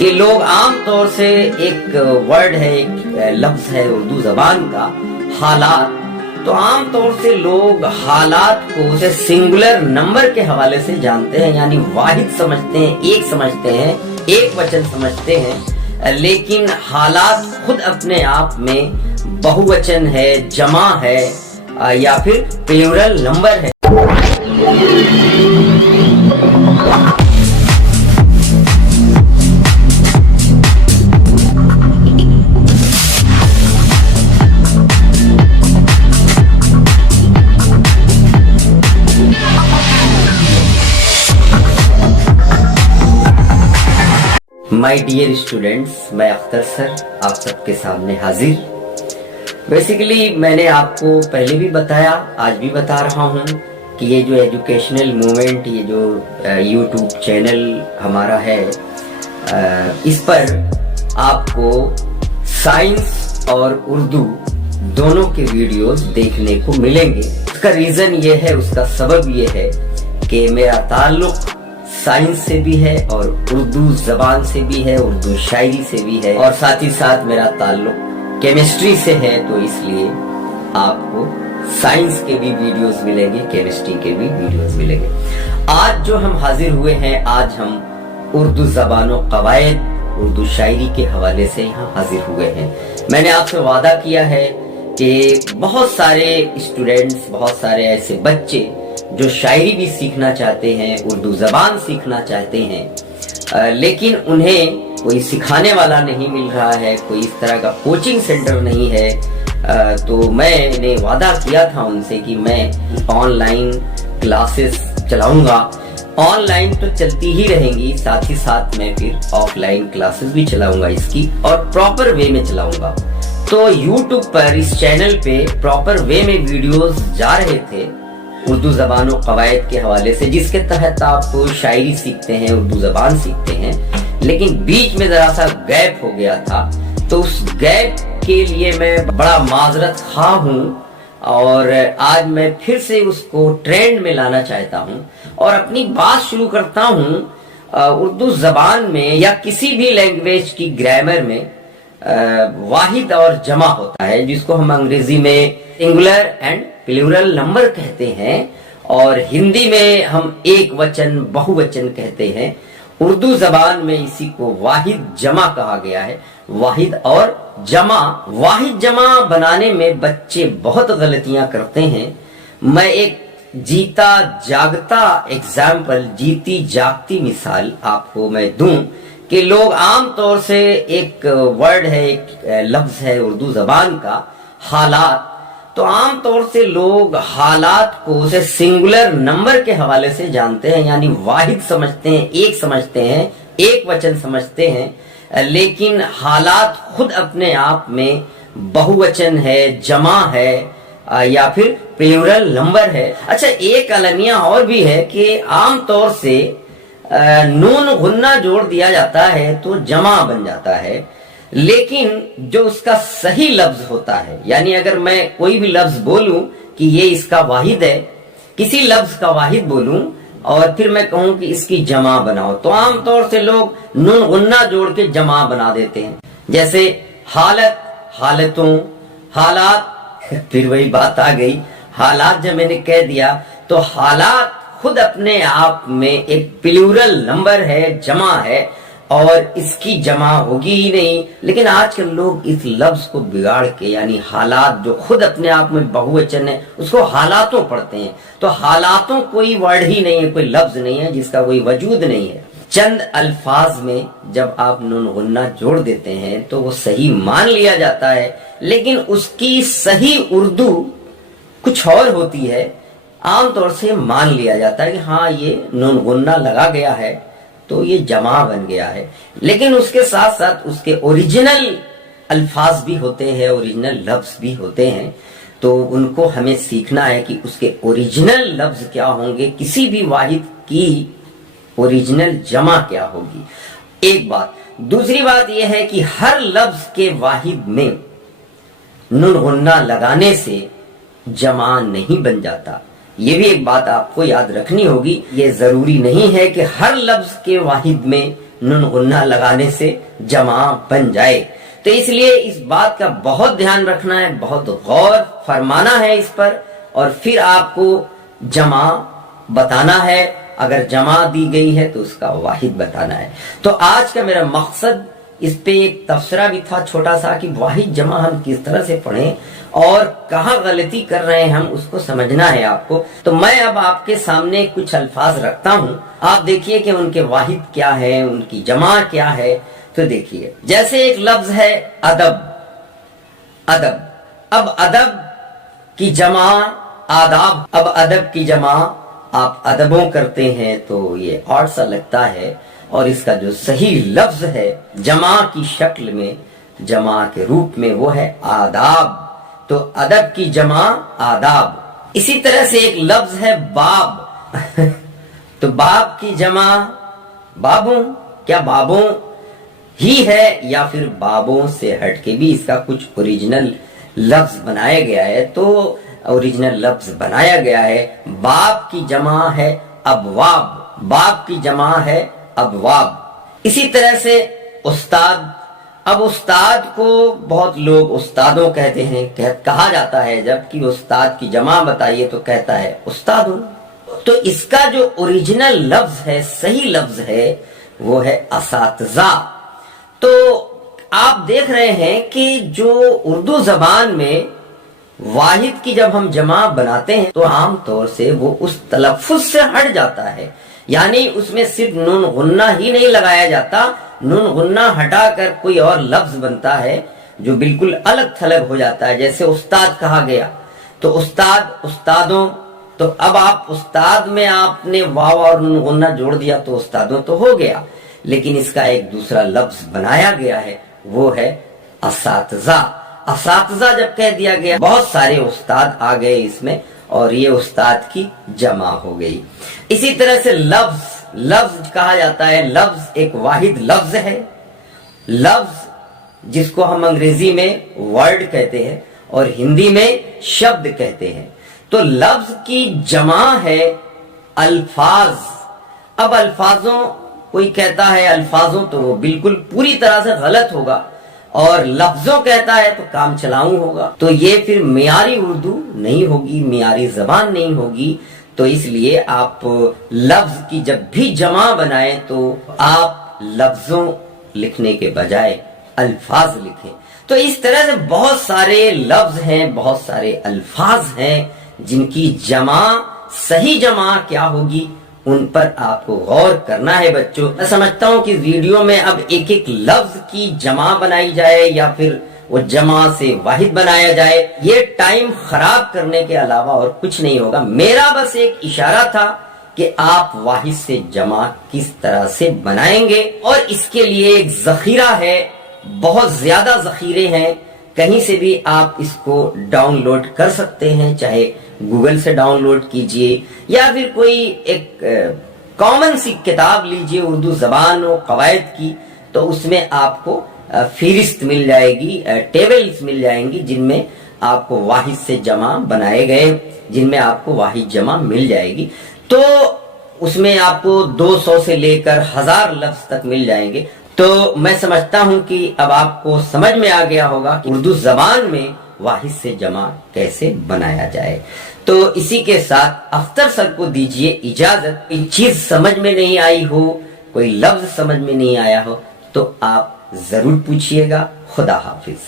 کہ لوگ عام طور سے ایک ورڈ ہے، ایک لفظ ہے اردو زبان کا حالات، تو عام طور سے لوگ حالات کو اسے سنگولر نمبر کے حوالے سے جانتے ہیں، یعنی واحد سمجھتے ہیں، ایک سمجھتے ہیں، ایک وچن سمجھتے ہیں، لیکن حالات خود اپنے آپ میں بہووچن ہے، جمع ہے یا پھر پلیورل نمبر ہے۔ مائی ڈیئر اسٹوڈنٹس، میں اختر سر آپ سب کے سامنے حاضر۔ بیسیکلی میں نے آپ کو پہلے بھی بتایا، آج بھی بتا رہا ہوں کہ یہ جو ایجوکیشنل موومنٹ، یہ جو یوٹیوب چینل ہمارا ہے، اس پر آپ کو سائنس اور اردو دونوں کے ویڈیوز دیکھنے کو ملیں گے۔ اس کا ریزن یہ ہے، اس کا سبب یہ ہے کہ میرا تعلق سائنس سے بھی ہے اور اردو زبان سے بھی ہے، اردو شاعری سے بھی ہے، اور ساتھ ہی ساتھ میرا تعلق کیمسٹری سے ہے، تو اس لیے آپ کو سائنس کے بھی ویڈیوز ملیں گے، کیمسٹری کے بھی ویڈیوز ملیں گے۔ آج جو ہم حاضر ہوئے ہیں، آج ہم اردو زبان و قواعد، اردو شاعری کے حوالے سے یہاں حاضر ہوئے ہیں۔ میں نے آپ سے وعدہ کیا ہے کہ بہت سارے اسٹوڈنٹس، بہت سارے ایسے بچے جو شاعری بھی سیکھنا چاہتے ہیں، اردو زبان سیکھنا چاہتے ہیں، لیکن انہیں کوئی سکھانے والا نہیں مل رہا ہے، کوئی اس طرح کا کوچنگ سینٹر نہیں ہے، تو میں نے وعدہ کیا تھا ان سے کہ میں آن لائن کلاسز چلاؤں گا۔ آن لائن تو چلتی ہی رہیں گی، ساتھ ہی ساتھ میں پھر آف لائن کلاسز بھی چلاؤں گا اس کی، اور پراپر وے میں چلاؤں گا۔ تو یوٹیوب پر اس چینل پہ پراپر وے میں ویڈیوز جا رہے تھے اردو زبان و قواعد کے حوالے سے، جس کے تحت آپ شاعری سیکھتے ہیں، اردو زبان سیکھتے ہیں، لیکن بیچ میں ذرا سا گیپ ہو گیا تھا۔ تو اس گیپ کے لیے میں بڑا معذرت خواہ ہوں، اور آج میں پھر سے اس کو ٹرینڈ میں لانا چاہتا ہوں اور اپنی بات شروع کرتا ہوں اردو زبان میں یا کسی بھی لینگویج کی گرامر میں واحد اور جمع ہوتا ہے، جس کو ہم انگریزی میں سنگولر اینڈ پلیورل نمبر کہتے ہیں، اور ہندی میں ہم ایک وچن، بہووچن کہتے ہیں۔ اردو زبان میں اسی کو واحد جمع کہا گیا ہے۔ واحد اور جمع، واحد جمع بنانے میں بچے بہت غلطیاں کرتے ہیں۔ میں ایک جیتا جاگتا ایگزامپل، جیتی جاگتی مثال آپ کو میں دوں کہ لوگ عام طور سے ایک ورڈ ہے، ایک لفظ ہے اردو زبان کا حالات، تو عام طور سے لوگ حالات کو اسے سنگولر نمبر کے حوالے سے جانتے ہیں، یعنی واحد سمجھتے ہیں، ایک سمجھتے ہیں، ایک وچن سمجھتے ہیں، لیکن حالات خود اپنے آپ میں بہووچن ہے، جمع ہے یا پھر پلیورل نمبر ہے۔ اچھا، ایک المیہ اور بھی ہے کہ عام طور سے نون غنہ جوڑ دیا جاتا ہے تو جمع بن جاتا ہے، لیکن جو اس کا صحیح لفظ ہوتا ہے، یعنی اگر میں کوئی بھی لفظ بولوں کہ یہ اس کا واحد ہے، کسی لفظ کا واحد بولوں اور پھر میں کہوں کہ اس کی جمع بناؤ، تو عام طور سے لوگ نون غنہ جوڑ کے جمع بنا دیتے ہیں، جیسے حالت، حالتوں، حالات۔ پھر وہی بات آ گئی، حالات جب میں نے کہہ دیا تو حالات خود اپنے آپ میں ایک پلیورل نمبر ہے، جمع ہے، اور اس کی جمع ہوگی ہی نہیں، لیکن آج کل لوگ اس لفظ کو بگاڑ کے، یعنی حالات جو خود اپنے آپ میں بہووچن ہے، اس کو حالاتوں پڑھتے ہیں۔ تو حالاتوں کوئی ورڈ ہی نہیں ہے، کوئی لفظ نہیں ہے، جس کا کوئی وجود نہیں ہے۔ چند الفاظ میں جب آپ نون غنہ جوڑ دیتے ہیں تو وہ صحیح مان لیا جاتا ہے، لیکن اس کی صحیح اردو کچھ اور ہوتی ہے۔ عام طور سے مان لیا جاتا ہے کہ ہاں یہ نون غنہ لگا گیا ہے تو یہ جمع بن گیا ہے، لیکن اس کے ساتھ ساتھ اس کے اوریجنل الفاظ بھی ہوتے ہیں، اوریجنل لفظ بھی ہوتے ہیں، تو ان کو ہمیں سیکھنا ہے کہ اس کے اوریجنل لفظ کیا ہوں گے، کسی بھی واحد کی اوریجنل جمع کیا ہوگی۔ ایک بات۔ دوسری بات یہ ہے کہ ہر لفظ کے واحد میں نون غنہ لگانے سے جمع نہیں بن جاتا، یہ بھی ایک بات آپ کو یاد رکھنی ہوگی۔ یہ ضروری نہیں ہے کہ ہر لفظ کے واحد میں نون غنہ لگانے سے جمع بن جائے. تو اس لیے اس بات کا بہت دھیان رکھنا ہے, بہت غور فرمانا ہے اس پر, اور پھر آپ کو جمع بتانا ہے. اگر جمع دی گئی ہے تو اس کا واحد بتانا ہے. تو آج کا میرا مقصد اس پہ ایک تبصرہ بھی تھا چھوٹا سا کہ واحد جمع ہم کس طرح سے پڑھیں اور کہاں غلطی کر رہے ہیں ہم اس کو سمجھنا ہے آپ کو. تو میں اب آپ کے سامنے کچھ الفاظ رکھتا ہوں, آپ دیکھیے کہ ان کے واحد کیا ہے, ان کی جمع کیا ہے. تو دیکھیے جیسے ایک لفظ ہے ادب. ادب, اب ادب کی جمع آداب. اب ادب کی جمع آپ ادبوں کرتے ہیں تو یہ آڈ سا لگتا ہے, اور اس کا جو صحیح لفظ ہے جمع کی شکل میں, جمع کے روپ میں, وہ ہے آداب. تو ادب کی جمع آداب. اسی طرح سے ایک لفظ ہے باب. تو باب کی جمع بابوں. کیا بابوں ہی ہے یا پھر بابوں سے ہٹ کے بھی اس کا کچھ اوریجنل لفظ بنایا گیا ہے؟ تو اوریجنل لفظ بنایا گیا ہے. باب کی جمع ہے ابواب. باب کی جمع ہے ابواب. اسی طرح سے استاد. اب استاد کو بہت لوگ استادوں کہتے ہیں, کہا جاتا ہے, جبکہ استاد کی جمع بتائیے تو کہتا ہے استادوں. تو اس کا جو اوریجنل لفظ ہے, صحیح لفظ ہے, وہ ہے اساتذہ. تو آپ دیکھ رہے ہیں کہ جو اردو زبان میں واحد کی جب ہم جمع بناتے ہیں تو عام طور سے وہ اس تلفظ سے ہٹ جاتا ہے. یعنی اس میں صرف نون غنہ ہی نہیں لگایا جاتا, نون غنہ ہٹا کر کوئی اور لفظ بنتا ہے جو بالکل الگ تھلگ ہو جاتا ہے. جیسے استاد کہا گیا تو استاد, استادوں. تو اب آپ استاد میں آپ نے واو اور نون غنہ جوڑ دیا تو استادوں تو ہو گیا, لیکن اس کا ایک دوسرا لفظ بنایا گیا ہے, وہ ہے اساتذہ. اساتذہ جب کہہ دیا گیا, بہت سارے استاد آ گئے اس میں, اور یہ استاد کی جمع ہو گئی. اسی طرح سے لفظ. لفظ کہا جاتا ہے, لفظ ایک واحد لفظ ہے. لفظ جس کو ہم انگریزی میں ورڈ کہتے ہیں اور ہندی میں شبد کہتے ہیں. تو لفظ کی جمع ہے الفاظ. اب الفاظوں, کوئی کہتا ہے الفاظوں تو وہ بالکل پوری طرح سے غلط ہوگا, اور لفظوں کہتا ہے تو کام چلاؤں ہوگا. تو یہ پھر معیاری اردو نہیں ہوگی, معیاری زبان نہیں ہوگی. تو اس لیے آپ لفظ کی جب بھی جمع بنائیں تو آپ لفظوں لکھنے کے بجائے الفاظ لکھیں. تو اس طرح سے بہت سارے لفظ ہیں, بہت سارے الفاظ ہیں جن کی جمع, صحیح جمع کیا ہوگی ان پر آپ کو غور کرنا ہے بچوں. میں سمجھتا ہوں کہ ویڈیو میں اب ایک ایک لفظ کی جمع بنائی جائے یا پھر وہ جمع سے واحد بنایا جائے, یہ ٹائم خراب کرنے کے علاوہ اور کچھ نہیں ہوگا. میرا بس ایک اشارہ تھا کہ آپ واحد سے جمع کس طرح سے بنائیں گے, اور اس کے لیے ایک ذخیرہ ہے, بہت زیادہ ذخیرے ہیں. کہیں سے بھی آپ اس کو ڈاؤن لوڈ کر سکتے ہیں, چاہے گوگل سے ڈاؤن لوڈ کیجئے یا پھر کوئی ایک کامن سی کتاب لیجئے اردو زبان و قواعد کی, تو اس میں آپ کو فہرست مل جائے گی, ٹیبلز مل جائیں گی جن میں آپ کو واحد سے جمع بنائے گئے, جن میں آپ کو واحد جمع مل جائے گی. تو اس میں آپ کو 200 سے لے کر 1000 لفظ تک مل جائیں گے. تو میں سمجھتا ہوں کہ اب آپ کو سمجھ میں آ گیا ہوگا کہ اردو زبان میں واحد سے جمع کیسے بنایا جائے. تو اسی کے ساتھ اختر سر کو دیجئے اجازت. کوئی چیز سمجھ میں نہیں آئی ہو, کوئی لفظ سمجھ میں نہیں آیا ہو تو آپ ضرور پوچھئے گا. خدا حافظ.